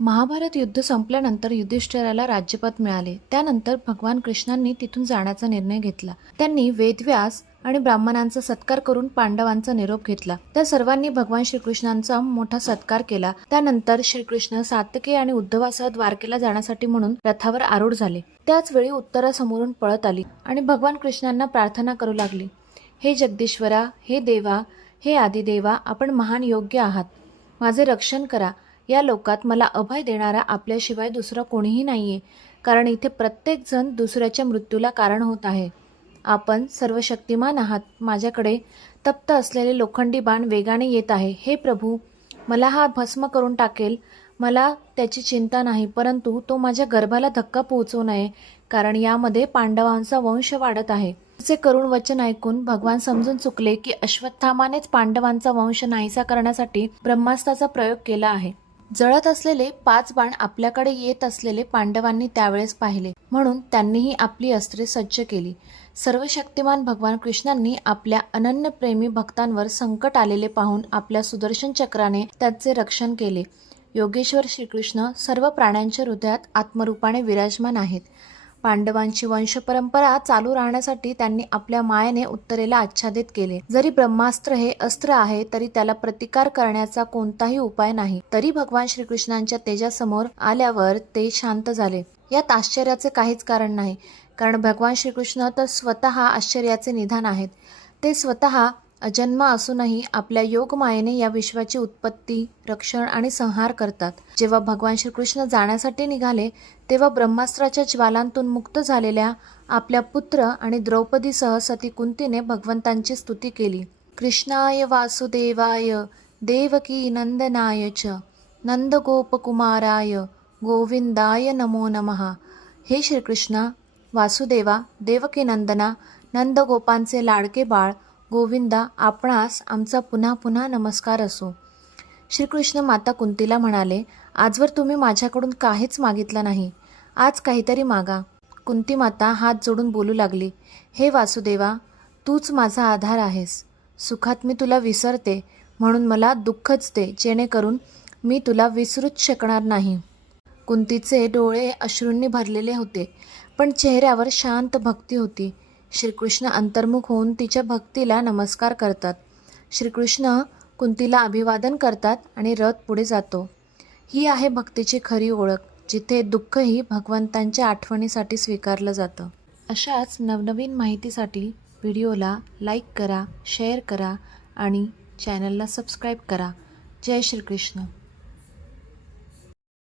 महाभारत युद्ध संपल्यानंतर युधिष्ठिराला राज्यपद मिळाले. त्यानंतर भगवान कृष्णांनी तिथून जाण्याचा निर्णय घेतला. त्यांनी वेदव्यास आणि ब्राह्मणांचा सत्कार करून पांडवांचा निरोप घेतला. त्या सर्वांनी भगवान श्रीकृष्णांचा मोठा सत्कार केला. त्यानंतर श्रीकृष्ण सातके आणि उद्धवासह द्वारकेला जाण्यासाठी म्हणून रथावर आरूढ झाले. त्याच वेळी उत्तरासमोरून पळत आली आणि भगवान कृष्णांना प्रार्थना करू लागली. हे जगदीश्वरा हे देवा हे आदिदेवा आपण महान योग्य आहात. माझे रक्षण करा. या लोकात मला अभय देणारा आपल्याशिवाय दुसरा कोणीही नाही आहे कारण इथे प्रत्येकजण दुसऱ्याच्या मृत्यूला कारण होत आहे. आपण सर्व शक्तिमान आहात. माझ्याकडे तप्त असलेले लोखंडी बाण वेगाने येत आहे. हे प्रभू मला हा भस्म करून टाकेल. मला त्याची चिंता नाही परंतु तो माझ्या गर्भाला धक्का पोहोचवू नये कारण यामध्ये पांडवांचा वंश वाढत आहे. तिचे करुण वचन ऐकून भगवान समजून चुकले की अश्वत्थामानेच पांडवांचा वंश नाहीसा करण्यासाठी ब्रह्मास्त्राचा प्रयोग केला आहे. जळत असलेले पाच बाण आपल्याकडे येत असलेले पांडवांनी त्यावेळेस पाहिले. म्हणून त्यांनीही आपली अस्त्रे सज्ज केली. सर्व शक्तिमान भगवान कृष्णांनी आपल्या अनन्य प्रेमी भक्तांवर संकट आलेले पाहून आपल्या सुदर्शन चक्राने त्याचे रक्षण केले. योगेश्वर श्रीकृष्ण सर्व प्राण्यांच्या हृदयात आत्मरूपाने विराजमान आहेत. पांडवांची वंशपरंपरा चालू राहण्यासाठी त्यांनी आपल्या मायेने उत्तरेला आच्छादित केले. जरी ब्रह्मास्त्र हे अस्त्र आहे तरी त्याला प्रतिकार करण्याचा कोणताही उपाय नाही. तरी भगवान श्रीकृष्णांच्या तेजासमोर आल्यावर ते शांत झाले. यात आश्चर्याचे काहीच कारण नाही कारण भगवान श्रीकृष्ण तर स्वतः आश्चर्याचे निधान आहेत. ते स्वतः अजन्म असूनही आपल्या योगमायेने या विश्वाची उत्पत्ती रक्षण आणि संहार करतात. जेव्हा भगवान श्रीकृष्ण जाण्यासाठी निघाले तेव्हा ब्रह्मास्त्राच्या ज्वालांतून मुक्त झालेल्या आपल्या पुत्र आणि द्रौपदीसह सती कुंतीने भगवंतांची स्तुती केली. कृष्णाय वासुदेवाय देवकी नंदनाय च नंदगोपकुमाराय गोविंदाय नमो नमः. हे श्रीकृष्णा वासुदेवा देवकी नंदना नंदगोपांचे लाडके बाळ गोविंदा आपणास आमचा पुन्हा पुन्हा नमस्कार असो. श्रीकृष्ण माता कुंतीला म्हणाले आजवर तुम्ही माझ्याकडून काहीच मागितलं नाही. आज काहीतरी मागा. कुंती माता हात जोडून बोलू लागली हे वासुदेवा तूच माझा आधार आहेस. सुखात मी तुला विसरते म्हणून मला दुःखच दे जेणेकरून मी तुला विसरूच शकणार नाही. कुंतीचे डोळे अश्रूंनी भरलेले होते पण चेहऱ्यावर शांत भक्ती होती. श्रीकृष्ण अंतर्मुख होऊन तिच्या भक्तीला नमस्कार करतात. श्रीकृष्ण कुंतीला अभिवादन करतात आणि रथ पुढे जातो. ही आहे भक्तीची खरी ओळख जिथे दुःखही भगवंतांच्या आठवणीसाठी स्वीकारलं जातं. अशाच नवनवीन माहितीसाठी व्हिडिओला लाईक करा शेअर करा आणि चॅनलला सबस्क्राईब करा. जय श्रीकृष्ण.